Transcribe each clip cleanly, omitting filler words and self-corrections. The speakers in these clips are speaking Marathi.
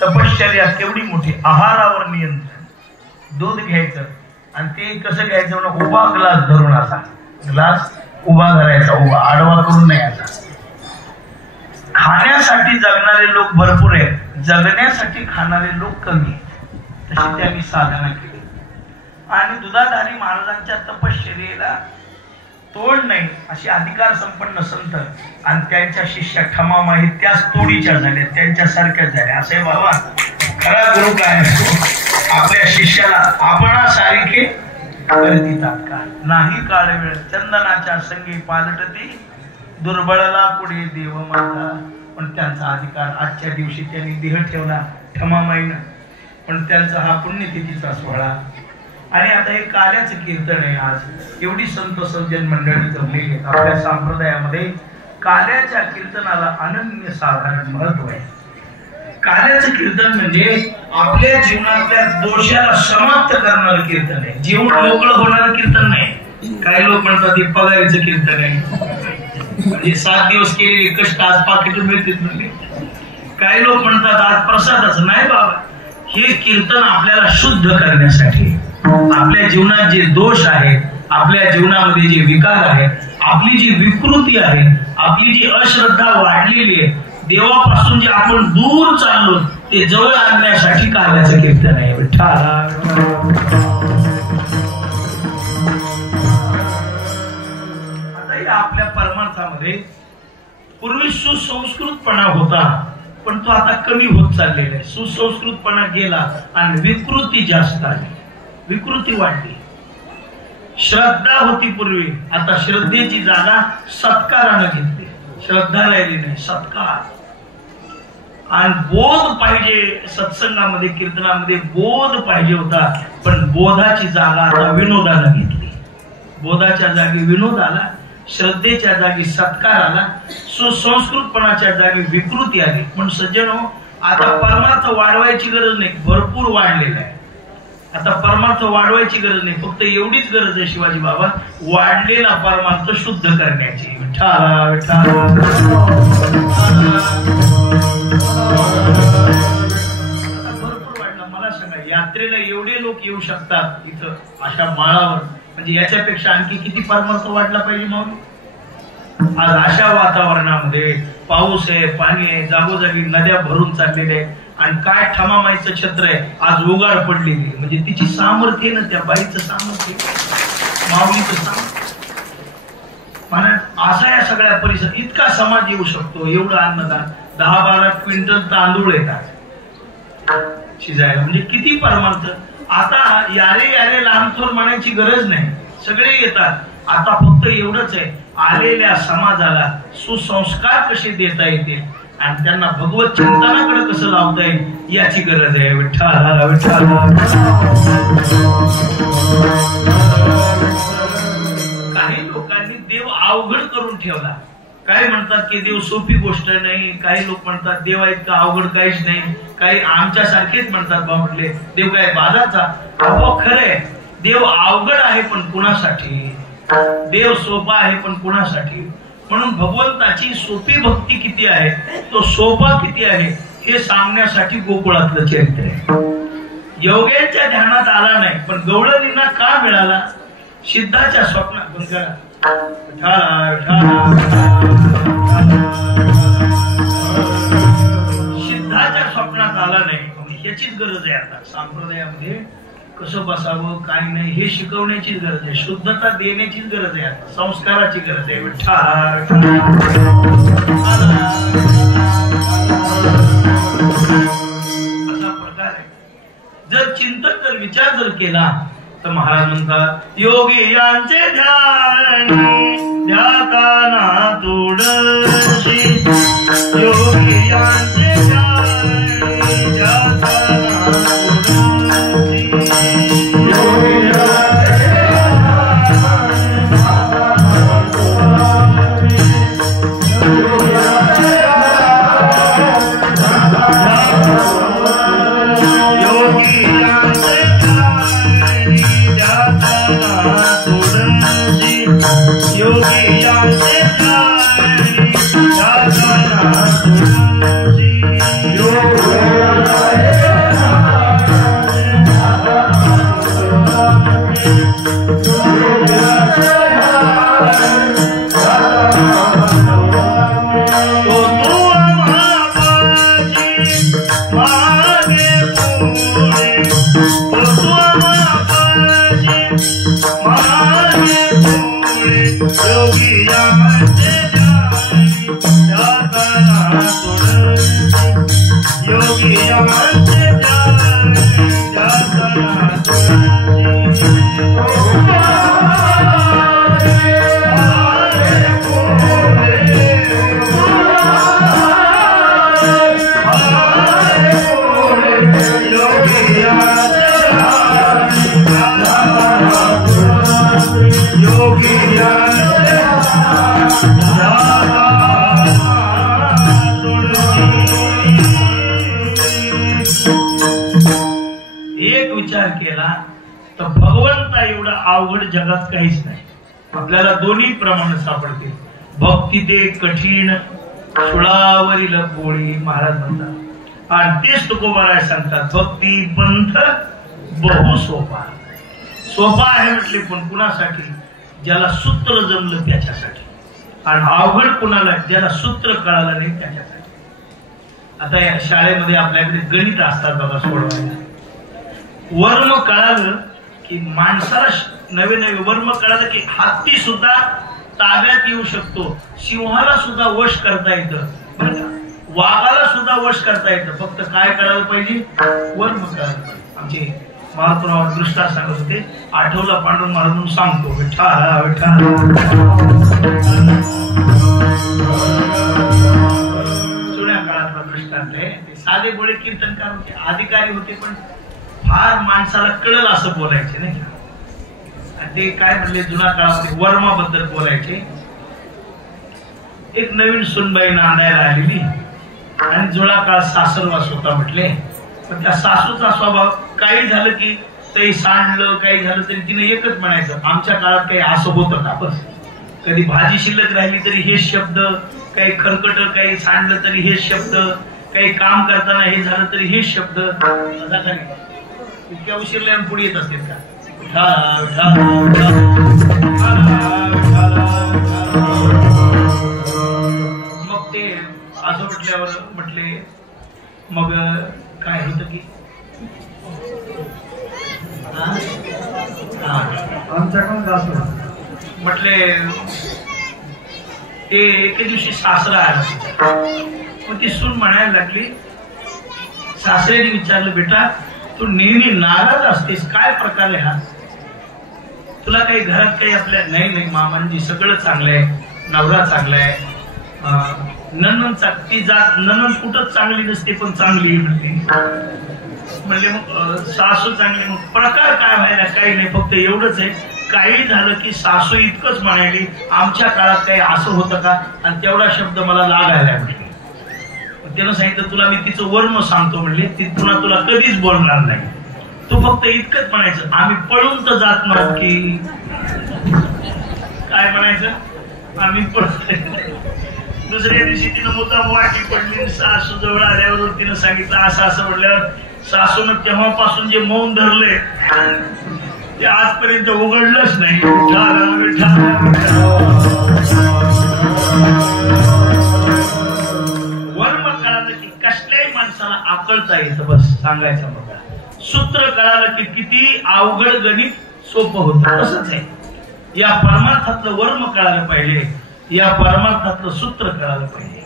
तपश्चर्या केवढी मोठी. आहारावर नियंत्रण. दूध घ्यायचं आणि ते कसं घ्यायचं म्हणून उभा ग्लास धरून, असा ग्लास उभा धरायचा, उभा आडवा करून नाही. असा खाण्यासाठी जगणारे लोक भरपूर आहेत, जगण्यासाठी खाणारे लोक कमी आहेत. तशी त्यांनी साधना केली आणि दुधाधारी महाराजांच्या तपश्चर्येला तोड नाही अशी अधिकार संपन्न संत आणि त्यांच्या शिष्या ठमाम आहेत, त्याच तोडीच्या झाल्या, त्यांच्यासारख्याच झाल्या. असे बाबा खरा गुरु काय असतो, आपल्या शिष्याला आपणासारखे करती तात्काळ. नाही काळ वेळ चंदनाच्या संगी पालटती, दुर्बळला पुढे देव माता. पण त्यांचा अधिकार आजच्या दिवशी त्यांनी देह ठेवला ठमामाईनं, पण त्यांचा हा पुण्यतिथीचा सोहळा. आणि आता हे काल्याचं कीर्तन आहे. आज एवढी संत सज्जन मंडळी जमलेली आहेत आपल्या संप्रदायामध्ये. काल्याच्या कीर्तनाला अनन्य साधारण महत्व आहे. काल्याचं कीर्तन म्हणजे आपल्या जीवनातल्या दोषाला समाप्त करणारं कीर्तन आहे. जीवन मोकळं होणारं कीर्तन नाही. काही लोक म्हणतात हे पगारीचं कीर्तन आहे, म्हणजे 7 दिवस केलेली कष्ट आज पाकिट मिळतील. काही लोक म्हणतात आज प्रसादाचं नाही. बाबा हे कीर्तन आपल्याला शुद्ध करण्यासाठी, आपल्या जीवनात जे दोष आहेत, आपल्या जीवनामध्ये जे विकार आहेत, आपली जी विकृती आहे, आपली जी अश्रद्धा वाढलेली आहे, देवापासून जे आपण दूर चाललो ते जवळ आणण्यासाठी काल्याचं कीर्तन आहे. आता आपल्या परमार्थामध्ये पूर्वी सुसंस्कृतपणा होता, पण तो आता कमी होत चाललेला आहे. सुसंस्कृतपणा गेला आणि विकृती जास्त आली, विकृती वाढली. श्रद्धा होती पूर्वी, आता श्रद्धेची जागा सत्कारानं घेतली. श्रद्धा राहिली नाही, सत्कार. आणि बोध पाहिजे. सत्संगामध्ये कीर्तनामध्ये बोध पाहिजे होता, पण बोधाची जागा आता विनोदानं घेतली. बोधाच्या जागी विनोद आला, श्रद्धेच्या जागी सत्कार आला, सुसंस्कृतपणाच्या जागी विकृती आली. पण सज्जनो, आता परमार्थ वाढवायची गरज नाही, भरपूर वाढलेला आहे. आता परमार्थ वाढवायची गरज नाही, फक्त एवढीच गरज आहे शिवाजी बाबा, वाढलेला परमार्थ शुद्ध करण्याची. भरपूर वाढला. मला सांगा, यात्रेला एवढे लोक येऊ शकतात इथं अशा माळावर, म्हणजे याच्यापेक्षा आणखी किती परमार्थ वाढला पाहिजे माऊली? आज अशा वातावरणामध्ये पाऊस आहे, पाणी आहे, जागोजागी नद्या भरून चाललेल्या आहेत आणि काय ठमामाईचं छत्र आहे, आज उगाड पडलेली. म्हणजे तिची सामर्थ्य ना, त्या बाईचं सामर्थ्य, माऊलीचं सामर्थ्य. म्हणा असा या सगळ्या परिसर इतका समाज येऊ शकतो. एवढं अन्नदान, 10-12 क्विंटल तांदूळ येतात शिजायला, म्हणजे किती परमार्थ. आता यारे यारे लांबथोर म्हणायची गरज नाही, सगळे येतात. आता फक्त एवढंच आहे, आलेल्या समाजाला सुसंस्कार कसे देता येतील आणि त्यांना भगवत चिंतनाकडे कसं लावता येईल याची गरज आहे. विठ्ठला विठ्ठला. काही लोकांनी देव अवघड करून ठेवला. काही म्हणतात की देव सोपी गोष्ट नाही, काही लोक म्हणतात देवा इतकं अवघड काहीच नाही, काही आमच्यासारखेच म्हणतात बा म्हटले देव काय बाजारचा. अहो खरंय, देव अवघड आहे पण कुणासाठी, देव सोपा आहे पण कुणासाठी. म्हणून भगवंताची सोपी भक्ती किती आहे, तो सोपा किती आहे हे सांगण्यासाठी गोकुळातलं चरित्र आहे. योग्यांच्या ध्यानात आला नाही, पण गवळणींना का मिळाला? सिद्धाच्या स्वप्नात. सिद्धाच्या स्वप्नात आला नाही, ह्याचीच गरज आहे. आता संप्रदायामध्ये कसं बसावं काय नाही हे शिकवण्याची गरज आहे, शुद्धता देण्याची गरज आहे, संस्काराची गरज आहे. असा प्रकार आहे. जर चिंतन जर विचार जर केला तर महाराज म्हणतात योगी यांचे ध्यान ध्याताना तुळशी योगी यांचे ध्यान ध्याताना अवघड जगात काहीच नाही. आपल्याला दोन्ही प्रमाण सापडते. भक्ती ते कठीण सुळावरील गोळी महाराज म्हणतात आणि तेच तुकोबाराय सांगतात भक्ती पंथ बहु सोपा. सोपा आहे म्हटले पण कुणासाठी ज्याला सूत्र जमलं त्याच्यासाठी आणि अवघड कुणाला ज्याला सूत्र कळालं नाही त्याच्यासाठी. आता या शाळेमध्ये आपल्याकडे गणित असतात बाबा सोडवायला. वर्म कळालं की माणसाला नवे नवे वर्म कळालं की हत्ती सुद्धा ताब्यात येऊ शकतो. सिंहाला सुद्धा वश करता येतं, वाघाला सुद्धा वश करता येतं. फक्त काय करायला पाहिजे वर्म कळायला पाहिजे. आमचे महाराज दृष्टा सांगत होते आठवला पांडुरंग महाराज म्हणून सांगतो विठ्ठल विठ्ठल. जुन्या काळातला दृष्टांत आहे. ते साधे बोळे कीर्तनकार होते, अधिकारी होते, पण फार माणसाला कळलं असं बोलायचे नाही का. ते काय म्हणले जुन्या काळामध्ये वर्माबद्दल बोलायचे. एक नवीन सुनबाई नांदायला आलेली आणि जुळा काळ सासरवास होता म्हटले. पण त्या सासूचा स्वभाव काही झालं की ते सांडलं काही झालं तरी तिने एकच म्हणायचं आमच्या काळात काही असं होतं का. बस कधी भाजी शिल्लक राहिली तरी हे शब्द, काही खरकट काही सांडलं तरी हे शब्द, काही काम करताना हे झालं तरी हे शब्द. इतक्या उशीरला पुढे येत असतील का. मग ते असं म्हटल्यावर म्हटले मग काय होत की आमच्याकडून म्हटले ते एके दिवशी सासरा आला. मग ती सून म्हणायला लागली. सासऱ्याने विचारलं बेटा तू नेहमी नाराज असतेस काय प्रकारे हा. तुला काही घरात काही आपल्या नाही नाही मामांजी सगळं चांगलं आहे, नवरा चांगला आहे, ननंद ती जात ननंद कुठंच चांगली नसते पण चांगली म्हणले. मग सासू चांगली. मग प्रकार काय व्हायला काही नाही फक्त एवढंच आहे काही झालं की सासू इतकंच म्हणाली आमच्या काळात काही असं होतं का आणि तेवढा शब्द मला लागायला म्हटले. त्यानं सांगितलं तुला मी तिचं वर्म सांगतो म्हणले ती पुन्हा तुला कधीच बोलणार नाही. तू फक्त इतकंच म्हणायचं आम्ही पळून तर जात नव्हतो की काय म्हणायचं आम्ही पळत. दुसऱ्या दिवशी तिनं मुद्दाम वाटी पडली. सासू जवळ आल्यावर तिनं सांगितलं असं असं म्हणल्यावर सासून तेव्हापासून जे मौन धरले ते आजपर्यंत उघडलंच नाही. वर्म कळालं की कसल्याही माणसाला आकळता येतं. बस सांगायचं बघा. सूत्र कळालं की किती अवघड गणित सोपं होतं. तसंच आहे या परमार्थातलं वर्म कळायला पाहिजे, या परमार्थातलं सूत्र कळायला पाहिजे.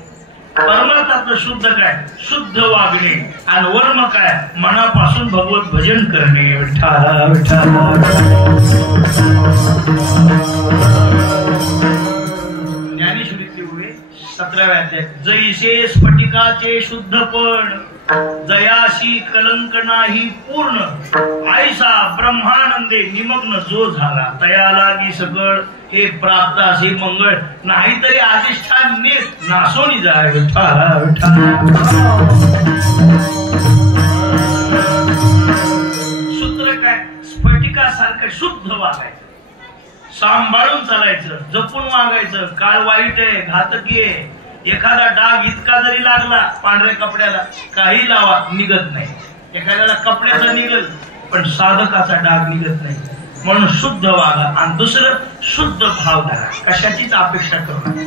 परमार्थातलं शुद्ध काय? शुद्ध वागणे. आणि वर्म काय? मनापासून भगवत भजन करणे. विठ्ठला विठ्ठला. ज्ञानेश्वरीतले उभे 17व्या अध्यायात, जैसे स्फटिकाचे शुद्धपण जयाशी कलंक नाही पूर्ण, आयसा ब्रह्मानंदे निमग्न जो झाला, तया लागी सकळ हे प्राप्त असे मंगळ, नाहीतरी अधिष्ठान नेत नासोनी जाय. विठ्ठला विठ्ठला. सूत्र काय? स्फटिकासारखं शुद्ध वागायचं, सांभाळून चालायचं, जपून वागायचं. काळ वाईट आहे, घातकी आहे. एखादा डाग इतका जरी लागला पांढऱ्या कपड्याला, काही लावा निघत नाही. एखाद्याला कपड्याचा निघल पण साधकाचा डाग निघत नाही. म्हणून शुद्ध वागा. आणि दुसरं शुद्ध भाव धरा, कशाचीच अपेक्षा करू नका.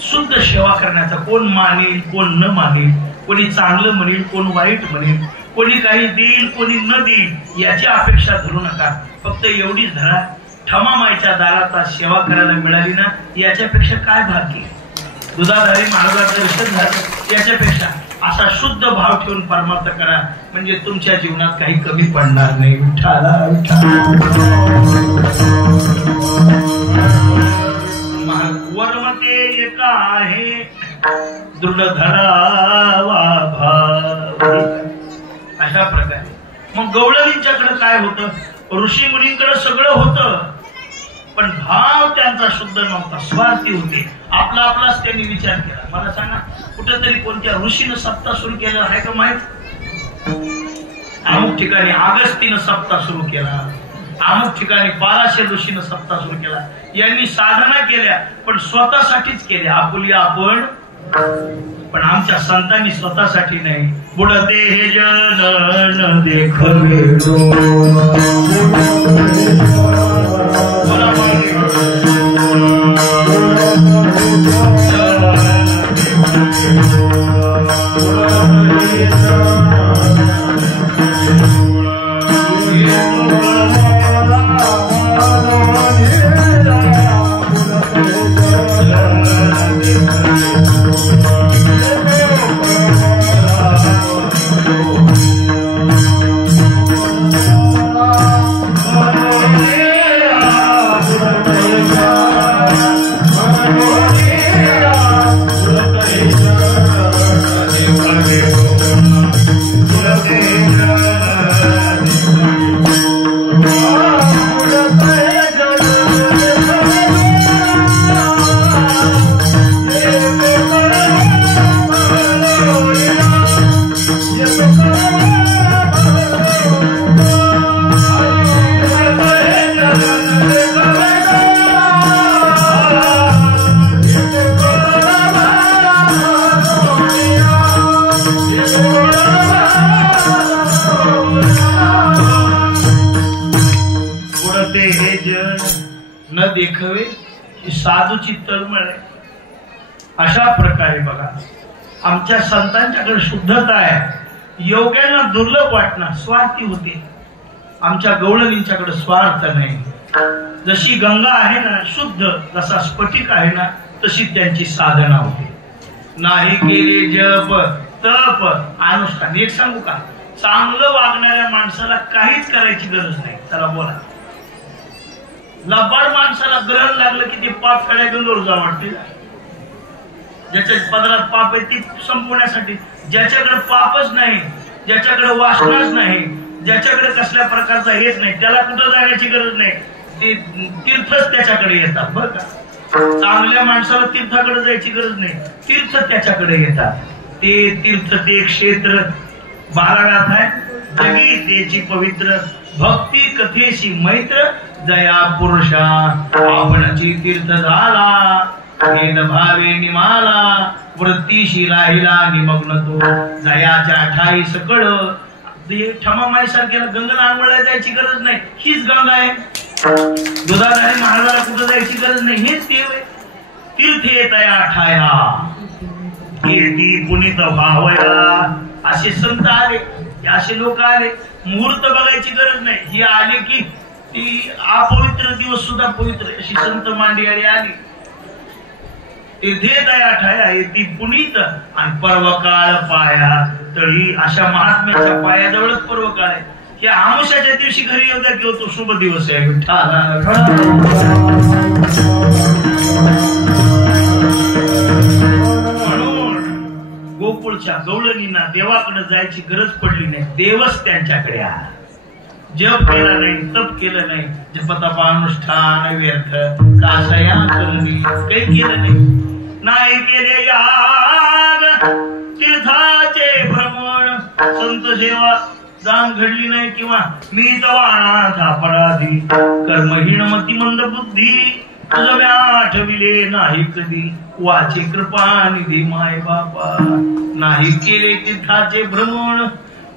शुद्ध सेवा करण्याचा. कोण मानेल कोण न मानेल, कोणी चांगलं म्हणेल कोण वाईट म्हणेल, कोणी काही देईल कोणी न देईल याची अपेक्षा धरू नका. फक्त एवढीच धरा, ठमामाईच्या दारात सेवा करायला मिळाली ना, याच्यापेक्षा काय भाग्य. दुधाधारी महाराजांचं दर्शन झालं याच्यापेक्षा. असा शुद्ध भाव ठेवून परमार्थ करा, म्हणजे तुमच्या जीवनात काही कमी पडणार नाही. विठ्ठला विठ्ठला. वर्मते एका आहे दृढ धरावा भाव. अशा प्रकारे मग गवळणींच्याकडे काय होतं? ऋषी मुनींकडे सगळं होतं, पण भाव त्यांचा शुद्ध नव्हता, स्वार्थी होते. आपला आपलाच त्यांनी विचार केला. मला सांगा, कुठेतरी कोणत्या ऋषीनं सप्ताह सुरू केलं आहे का माहित? अमुक ठिकाणी अगस्तीनं सप्ताह सुरू केला, अमुक ठिकाणी 1200 ऋषीनं सप्ताह सुरू केला. यांनी साधना केल्या पण स्वतःसाठीच केल्या, आपुली आपण. पण आमच्या संतांनी स्वतःसाठी नाही. बुडते हे जन देखवे न देखवे साधूची तळमळ आहे. अशा प्रकारे बघा, आमच्या संतांच्याकडे शुद्धता आहे. योग्यांना दुर्लभ वाटणार, स्वार्थी होते. आमच्या गवळणींच्याकडे स्वार्थ नाही. जशी गंगा आहे ना शुद्ध, जसा स्फटिक आहे ना, तशी त्यांची साधना होती. नाही केले जप तप अनुष्ठान. एक सांगू का, चांगलं वागणाऱ्या माणसाला काहीच करायची गरज नाही. चला बोला. लबाड माणसाला ग्रहण लागलं की ते पाप फेड्या घेऊन जा वाटते. ज्याच्या पदरात पाप आहे ती संपवण्यासाठी. ज्याच्याकडे पापच नाही, ज्याच्याकडे वासनाच नाही, ज्याच्याकडे कसल्या प्रकारचा हेच नाही, त्याला कुठं जाण्याची गरज नाही. ते तीर्थच त्याच्याकडे येतात बरं का. चांगल्या माणसाला तीर्थाकडे जायची गरज नाही, तीर्थ त्याच्याकडे येतात. ते तीर्थ ते क्षेत्र 12व्यात आहे. जगी त्याची पवित्र भक्ती कथेशी मैत्र, जया पुरुषा आपणची तीर्थ झाला. वेद भावे निमाला वृत्तीशी राहिला निमग्न तो, जयाच्या ठाई सकळ. ठमामाई सारख्याला गंगेला आंघोळला जायची गरज नाही, हीच गंगा आहे. दुधाधारी महाराजाला कुठं जायची गरज नाही, हेच देव आहे. तीर्थे तया ठाया कीर्ती पुनित भावया. असे संत आले, असे लोक आले. मुहूर्त बघायची गरज नाही, ही आले की ती अपवित्र दिवस सुद्धा पवित्र. अशी संत मांडियाळी आली. तीर्थे दया ठाया येती पुनीत आणि पर्वकाळ पाया तळी. अशा महात्म्याच्या पायाजवळच पर्वकाळ आहे. की आमुष्याच्या दिवशी घरी येऊ द्या किंवा तो शुभ दिवस आहे. म्हणून गोकुळच्या गवळणींना देवाकडे जायची गरज पडली नाही. देवच त्यांच्याकडे आला. जप केला नाही, तप केलं नाही, जपतपानुष्ठान व्यर्थ कासया करुणी काही केलं नाही केले याग तीर्थाचे भ्रमण संत सेवा जाण घडली नाही किंवा मी जवानाथ अपराधी कर्महीन मती मंद बुद्धी तुझं आठविले नाही कधी वाचे कृपा निधी माय बापा. नाही केले तीर्थाचे भ्रमण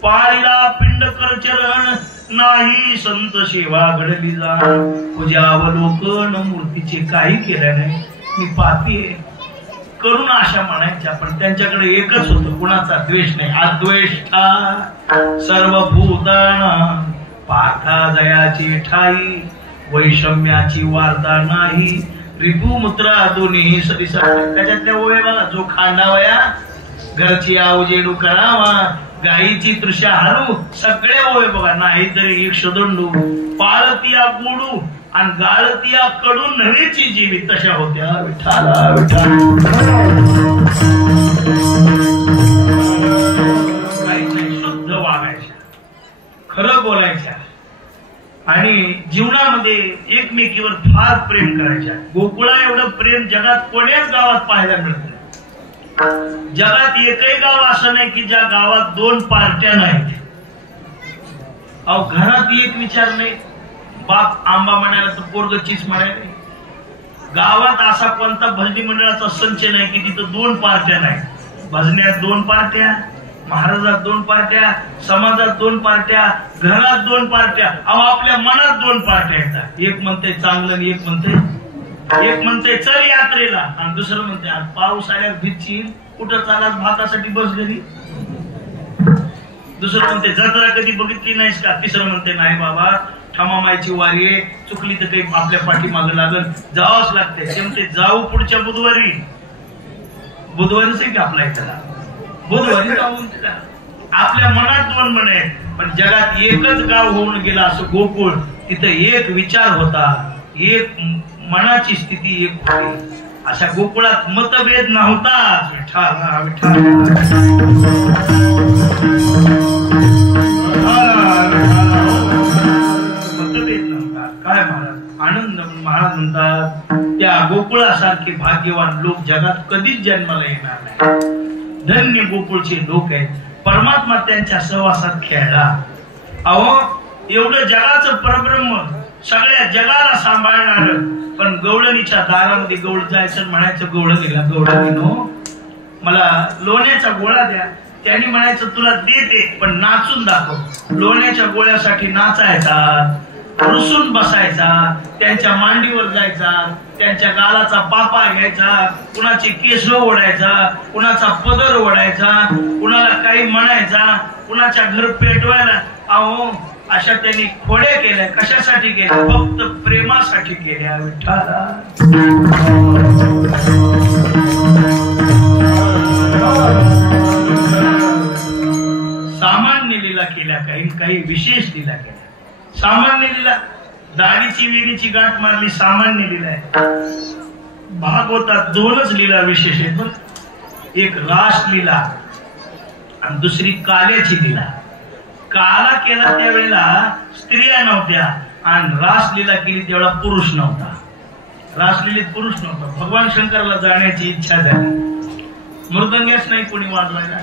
पाळीला पिंड कर चरण नाही संत सेवा घडली जा पूजावलोकन मूर्तीचे काही केलं नाही. मी पापी आहे करून आशा म्हणायच्या पण त्यांच्याकडे एकच होतं कुणाचा द्वेष नाही. अद्वेष्टा सर्व भूताना पाठा जयाची ठाई वैषम्याची वार्ता नाही रिपुमुत्रा दोन्ही सरिसा. त्याच्यातल्या ओवे बघा. जो खांडावया घरची आवजेडू करावा गाईची तृषा हारू सगळे ओवे बघा. नाही तरी एक शोधंडू पाळतिया गोडू आणि गाळतिया कडून नव्हेची जीवी तशा होत्या. विठाला विठाल काहीच नाही. शुद्ध वागायच्या, खरं बोलायच्या आणि जीवनामध्ये एकमेकीवर फार प्रेम करायच्या. गोकुळा एवढं प्रेम जगात कोण्याच गावात पाहायला मिळत नाही. जगात एकही गाव असं नाही की ज्या गावात दोन पार्ट्या नाहीत. अहो घरात एक विचार नाही. बाप आंबा म्हणायला तर पोरग चीच म्हणायला नाही. गावात असा कोणता भजनी मंडळाचा संच नाही की तिथं दोन पार्ट्या नाही. भजण्यात दोन पार्ट्या, महाराजात दोन पार्ट्या, समाजात दोन पार्ट्या, घरात दोन पार्ट्या. अहो आपल्या मनात दोन पार्ट्या येतात. एक म्हणते चांगलं आणि एक म्हणते चल यात्रेला आणि दुसरं म्हणते पाऊस आल्यावर भिजची कुठं चालाच भातासाठी बसलेली. दुसरं म्हणते जत्रा कधी बघितली नाहीस का. तिसरं म्हणते नाही बाबा ठमामायची वारी आहे चुकली तर काही आपल्या पाठीमागं लागल जावंच लागते. ते म्हणते जाऊ पुढच्या बुधवारी. बुधवारीच आहे की आपला इथला बुधवारी जाऊन आपल्या मनात दोन मन आहेत पण जगात एकच गाव होऊन गेला असं गोकुळ. तिथं एक विचार होता, एक मनाची स्थिती एक होती. अशा गोकुळात मतभेद नव्हताच. विठ्ठल विठ्ठल मतभेद नव्हता. काय महाराज आनंद महाराज म्हणतात त्या गोकुळासारखे भाग्यवान लोक जगात कधीच जन्माला येणार नाही. धन्य गोकुळचे लोक आहेत. परमात्मा त्यांच्या सहवासात खेळला. अहो एवढं जगाचं परब्रह्म सगळ्या जगाला सांभाळणार पण गवळणीच्या दारामध्ये गवळ जायचं म्हणायचं गवळणीला गवळणीनो मला लोण्याचा गोळा द्या. त्यांनी म्हणायचं तुला देते पण नाचून दाखव. लोण्याच्या गोळ्यासाठी नाचायचा, रुसून बसायचा, त्यांच्या मांडीवर जायचा, त्यांच्या गालाचा पापा घ्यायचा, कुणाचे केस ओढायचा, कुणाचा पदर ओढायचा, कुणाला काही म्हणायचा, कुणाच्या घर पेटवायला. अहो अशा त्यांनी खोड्या केल्या. कशासाठी केल्या? फक्त प्रेमासाठी केल्या. विठ्ठला सामान्य लीला केल्या, काही विशेष लीला केल्या. सामान्य लीला दाढीची वेणीची गाठ मारली सामान्य लीला आहे. भागवतात दोनच लीला विशेष आहेत. एक रासलीला आणि दुसरी काल्याची लीला. काला केला त्यावेळेला स्त्रिया नव्हत्या आणि रासलीला केली त्यावेळेला पुरुष नव्हता. रासलीलेत पुरुष नव्हता. भगवान शंकराला जाण्याची इच्छा झाली. मृदंग्याच नाही कोणी वाजवायला.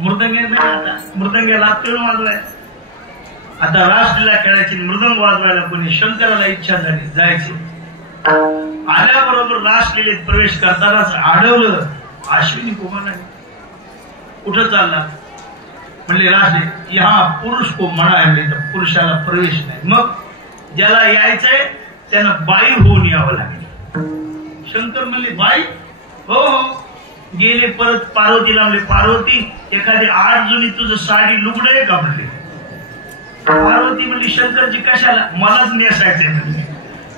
मृदंग्याच नाही. आता मृदंग्याला आपल्याला वाजवाय. आता रासलीला खेळायची मृदंग वाजवायला कोणी. शंकराला इच्छा झाली जायची. आल्याबरोबर रासलीलेत प्रवेश करतानाच आढळलं अश्विनी कुमार आहे. कुठं चालला म्हणले रासलीत. हा पुरुष को म्हणा तर पुरुषाला प्रवेश नाही. मग ज्याला यायचंय त्यानं बाई होऊन यावं लागेल. शंकर म्हणले बाई हो हो. गेले परत पार्वतीला म्हणले पार्वती एखादी 8 जुनी तुझं साडी लुगड आहे का म्हणले. पार्वती म्हणली शंकरजी कशाला. मलाच नेसायचंय म्हणले.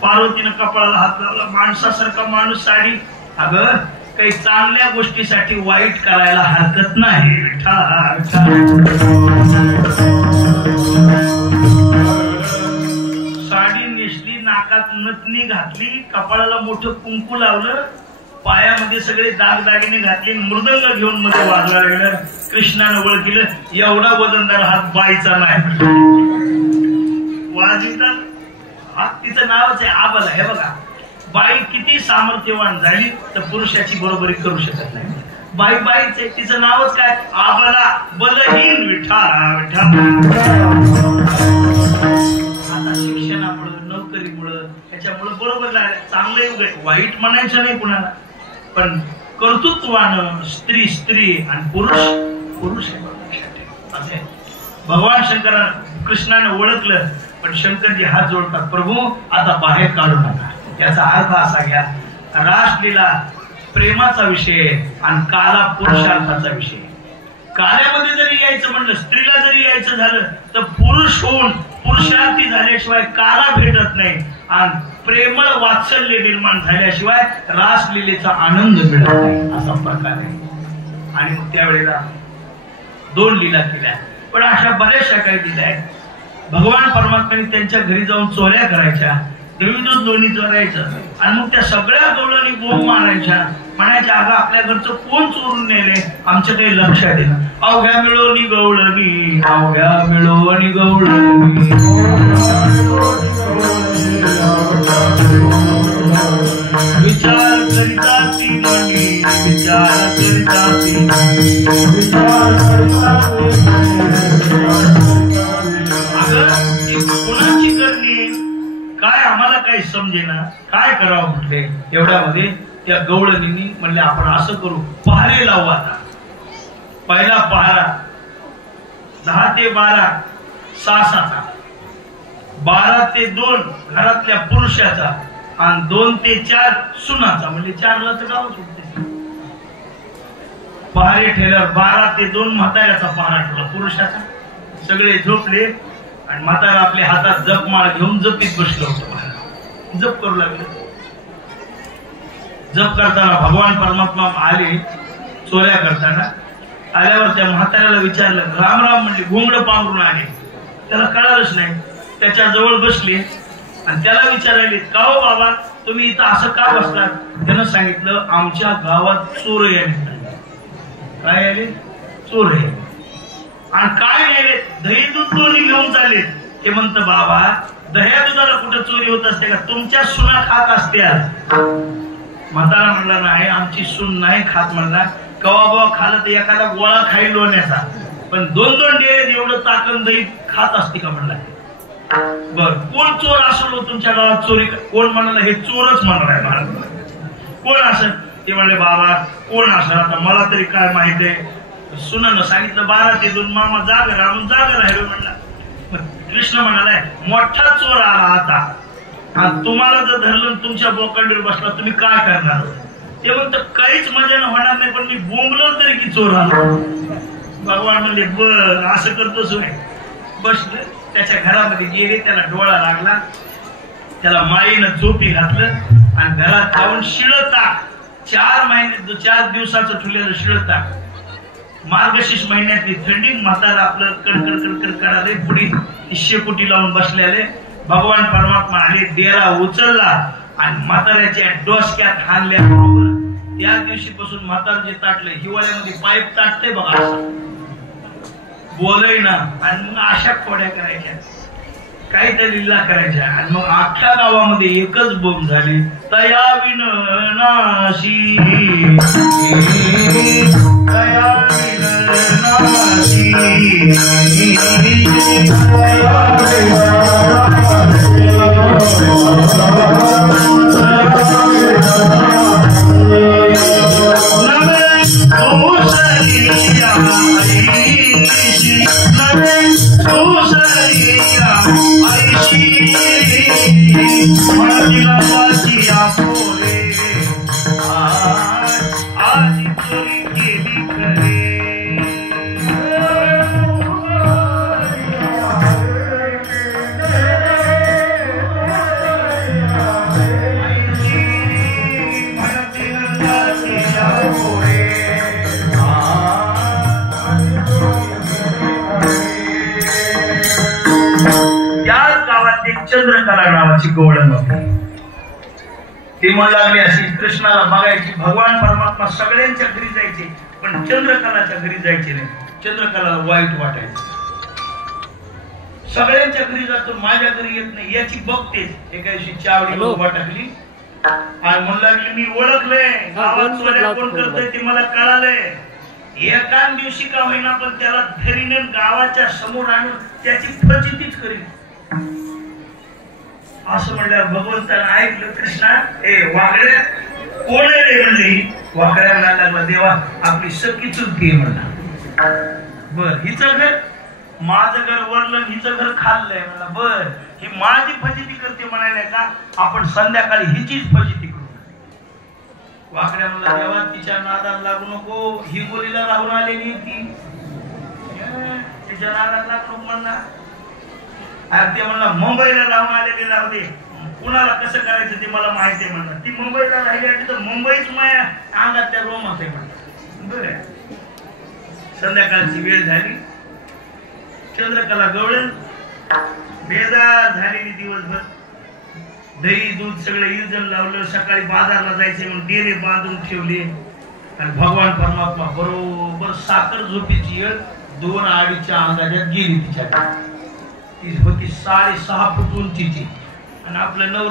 पार्वतीनं कपाळाला हात लावला. माणसासारखा माणूस साडी अगं काही चांगल्या गोष्टीसाठी वाईट करायला हरकत नाही. साडी नेसली, नाकात नथनी घातली, कपाळाला मोठं कुंकू लावलं, पायामध्ये सगळे दागदागिने घातले, मृदंग घेऊन मध्ये वाजवायला गेलं. कृष्णानं ओळखलं एवढा वजनदार हात बाईचा नाही. वाजवितात हात तिचं नावच आहे आबला. हे बघा, बाई किती सामर्थ्यवान झाली तर पुरुषाची बरोबरी करू शकत नाही. बाई बाईच आहे, तिचं नावच काय आबला, बलहीन. विठाला आता शिक्षणामुळं, नोकरीमुळं, त्याच्यामुळं बरोबर चांगलं युग आहे, वाईट म्हणायचं नाही कुणाला. पण कर्तृत्वानं स्त्री स्त्री आणि पुरुष पुरुष आहे. भगवान शंकरानं कृष्णाने ओळखलं, पण शंकरजी हात जोडतात, प्रभू आता बाहेर काढू नका. याचा अर्थ असा घ्या, रासलीला प्रेमाचा विषय आणि काला पुरुषार्थाचा विषय. काल्यामध्ये जरी यायचं म्हणलं, स्त्रीला जरी यायचं झालं तर पुरुष होऊन पुरुषार्थी झाल्याशिवाय काला भेटत नाही आणि प्रेमळ वात्सल्य निर्माण झाल्याशिवाय रासलीलेचा आनंद मिळत नाही, असा प्रकार आहे. आणि त्यावेळेला 2 लीला केल्या, पण अशा बऱ्याचशा काही दिल्या आहेत. भगवान परमात्म्याने त्यांच्या घरी जाऊन चोऱ्या करायच्या, दवीदूध लोणी चोरायचं आणि मग त्या सगळ्या गवळणी बोंब मारायच्या, म्हणायच्या अगं आपल्या घरचं कोण चोरून नेले, आमच्या काही लक्षात येणं. अवघ्या मिळवणी गवळणी, अवघ्या मिळवणी गवळणी, विचार करिता ती मनी, विचार करिता ती, विचार करिता कुणाची करणी काय आम्हाला काही समजेना, काय करावं म्हटले. एवढ्यामध्ये त्या गवळणींनी म्हणले आपण असं करू, पहारे लावू. आता पहिला पहारा 10 ते 12 सासाचा, 12 ते 2 घरातल्या पुरुषाचा आणि 2 ते 4 सुनाचा, म्हणजे 4ला तर गावच उठते. पहारे ठेल्यावर 12 ते 2 म्हाताऱ्याचा पहारा ठेवला पुरुषाचा. सगळे झोपले आणि म्हातारा आपल्या हातात जपमाळ घेऊन जपीत बसलं होतं. जप करू लागले. जप करताना भगवान परमात्मा आले, चोऱ्या करताना आल्यावर त्या म्हाताऱ्याला विचारलं, राम राम म्हणले, घोंगड पांघरून आले. त्याला कळालंच नाही. त्याच्या जवळ बसले आणि त्याला विचारायले, का हो बाबा तुम्ही इथं असं का बसलात. त्यानं सांगितलं, आमच्या गावात चोर आले. काय आले? चोर आहे. आणि काय नाही, दही दूध लोणी घेऊन चालले. ते म्हणत, बाबा दह्या दुधाला कुठं चोरी होत असते का, तुमच्या सुना खात असत्या. म्हातारा म्हणला, नाही आमची सून नाही खात. म्हणला, कवा बाबा खाल्लं तर एखादा गोळा खाईल लोण्याचा, पण 2-2 डेरे एवढं ताकण दही खात असते का. म्हणला, बर कोण चोर असलो तुमच्या गावात चोरी, कोण म्हणाला हे चोरच म्हणणार आहे. कोण असेल? ते म्हणले, बाबा कोण असेल आता मला तरी काय माहित आहे. सुनानं सांगितलं, 12 ते 2 मामा जाग राहून जाग राहिलो. म्हणला, कृष्ण म्हणालाय, मोठा चोर आला आता, आणि तुम्हाला जर धरलं तुमच्या बोकांडीवर बसला तुम्ही काय करणार. ते म्हणतं काहीच मजा होणार नाही, पण मी बोंबलो तरी की चोर आला. भगवान म्हणले, बर असं करतोच नाही. बसले, त्याच्या घरामध्ये गेले, त्याला डोळा लागला, त्याला माईनं झोपी घातलं आणि घरात जाऊन शिळं ताक, 4 दिवसाचं ठुलेलं शिळं ताक, मार्गशीर्ष महिन्यातली थंडी, म्हातारा आपलं कडकड कडकड कराले, पुढे शेपुटी लावून बसलेले. भगवान परमात्मा आले, डेरा उचलला आणि म्हाताऱ्याच्या डोसक्यात हाणल्या. बरोबर त्या दिवशीपासून म्हातार जे ताटले, हिवाळ्यामध्ये पाईप ताटते बघा, असं बोलय ना. आणि मग अशा खोड्या करायच्या, काहीतरी लीला करायच्या. आणि मग अख्ख्या गावामध्ये एकच बोंब झाली, तया विनाशी, तया विनाशी, गावात एक चंद्रकला नावाची गवळण होती. ती म्हणू लागली अशी कृष्णाला बघायची. भगवान परमात्मा सगळ्यांच्या घरी जायचे पण चंद्रकलाच्या घरी जायचे नाही. चंद्रकला वाईट वाटायचं. सगळ्यांच्या घरी जातो माझ्या घरी येत नाही याची बघतेच. एका दिवशी चावडी उभा टाकली आणि म्हणू लागली मी ओळखलंय गावात चोऱ्या कोण करतोय ते मला कळालंय. एका दिवशी का होईना पण त्याला धरीने गावाच्या समोर आणून त्याची फजितीच करीन. असं म्हणल्यावर भगवंतानं ऐकलं. कृष्णा ए वाकड्या कोण आहे रे म्हणली. वाकड्या म्हणायला लागला देवा आपली सखी चुलती म्हणला. बर हिचं घर माझं घर वरलं हिचं घर खाल्लंय म्हणला. बर ही माझी फजिती करते म्हणायला का आपण संध्याकाळी हिचीच फजिती करू. वाकड्या म्हणला देवा तिच्या नादाला लागू नको. ही बोलीला राहून आलेली ती तिच्या नादाला लागू नको म्हणला. ते म्हणला मुंबईला राहून आलेली राहू दे कुणाला कसं करायचं ते मला माहिती आहे म्हणला. ती मुंबईला राहिली तर मुंबईच माझ्या अंगातल्या रोमात आहे म्हणला. बरं संध्याकाळची वेळ झाली. चंद्रकला गवळण बेजार झालेली दिवसभर. दही दूध सगळं इर्जन लावलं. सकाळी बाजारला जायचे म्हणून डेरे बांधून ठेवले आणि भगवान परमात्मा बरोबर साखर झोपेची वेळ 2-2.5च्या अंदाजात गेली. तिच्या ती होती 6.5 फूट उंचीची आणि आपलं नवरा